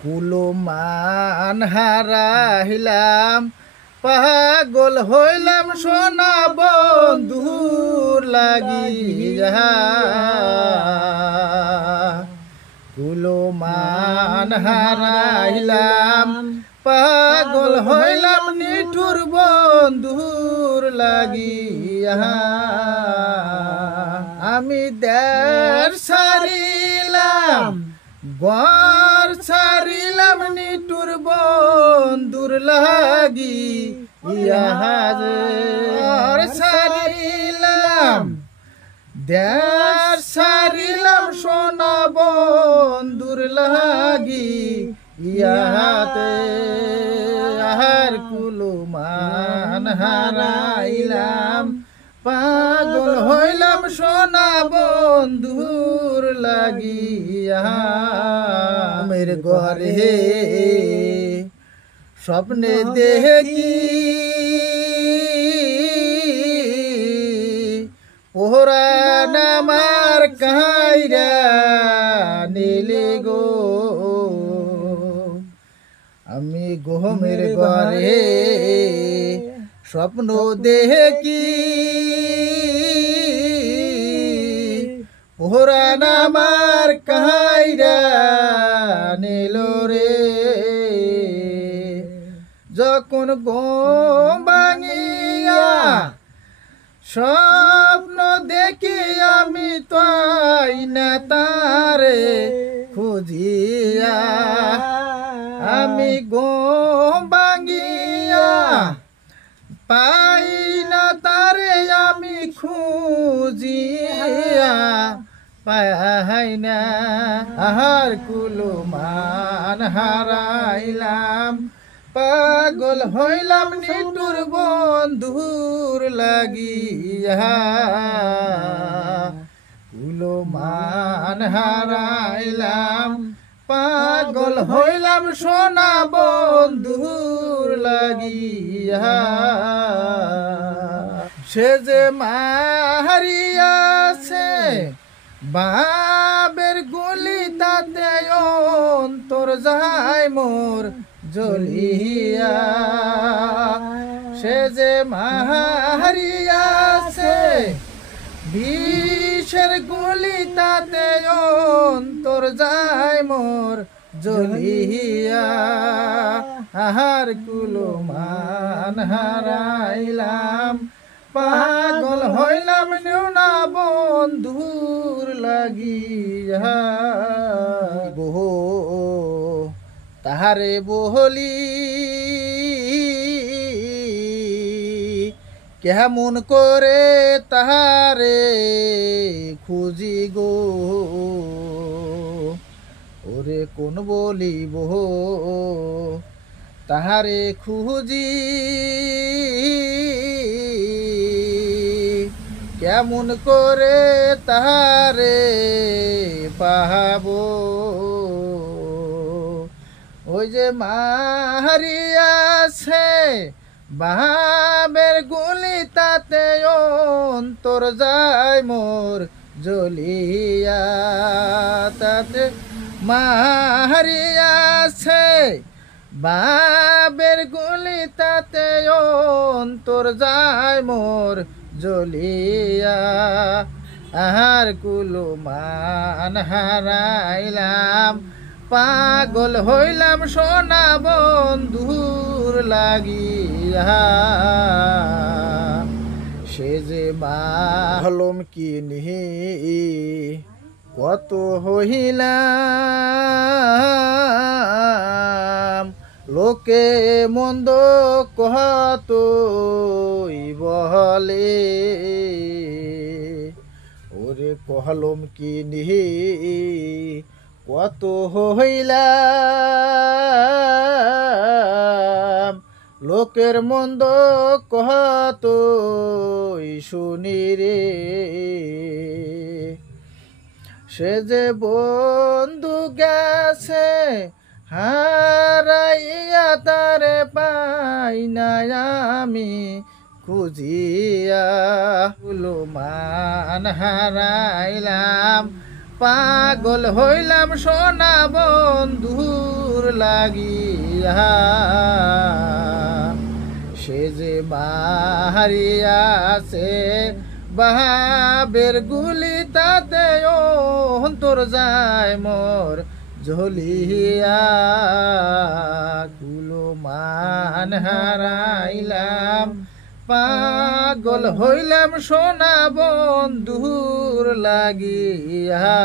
কুলমান হারাইলাম পাগল হইলাম সোনা বন্ধুর লাগিয়া কুলমান হারাইলাম পাগল হইলাম নিঠুর বন্ধুর লাগিয়া আমি দেশ ছাড়িলাম ঘর ছাড়িলাম নিঠুর বন্ধুর লাগি ঘর ছাড়িলাম দেশ ছাড়িলাম সোনা বন্ধুর লাগি ইহাতে আহার কুলমান হারাইলাম পাগল হইলাম সোনা বন্ধুর লাগিয়া মের ঘরে স্বপ্নে দেখি পোহরান আমার কাইরা নীলে গো আমি গোহমের ঘরে স্বপ্ন দেখি পোহরান আমার কাইরা নীল রে যখন ঘুম ভাঙিয়া স্বপ্ন দেখি আমি তাই না তারে খুঁজিয়া আমি ঘুম ভাঙিয়া পাই না তারে আমি খুঁজিয়া পাই না আহার কুলমান হারাইলাম পাগল হইলাম নিঠুর বন্ধুর লাগিয়া কুলমান হারাইলাম পাগল হইলাম সোনা বন্ধুর লাগিয়া সে যে মারিয়াছে বাবের গুলি তাতে অন্তর যায় মোর জ্বলিয়া সে যে মারিয়াছে বিষের গুলি তাতে অন্তর যায় মোর জ্বলিয়া আহার কুলমান হারাইলাম পাগল হইলাম না বন্ধুর লাগিয়া বহু তাহারে বহলি কেমন করে তাহারে খুঁজি গো ওরে কোন বলিব তাহারে খুঁজি কেমন করে তাহারে পাহাবো ওই যে মারিয়াছে বাবের গুলি তাতে অন্তর যায় মোর জ্বলিয়া তাতে মারিয়াছে বাবের গুলি তাতে অন্তর যায় মোর জ্বলিয়া আহার কুলমান হারাইলাম পাগল হইলাম সোনা বন্ধুর লাগিয়া সে যে বাহলম কিনি কত হইলাম লোকে মন্দ কত বলে ওরে কহলম কিনি কত হইলাম লোকের মন্দ কত শুনি রে সে যে বন্ধু গেছে হারাইয়া তারে পাই না আমি খুঁজিয়া কুলমান হারাইলাম পাগল হইলাম সোনা বন্ধুর লাগিয়া সে যে মারিয়াছে বাহাবের গুলি তাতে অন্তর যায় মোর ঝলিয়া কুলো মান হারাইলাম পাগল হইলাম সোনা বন্ধুর লাগিয়া।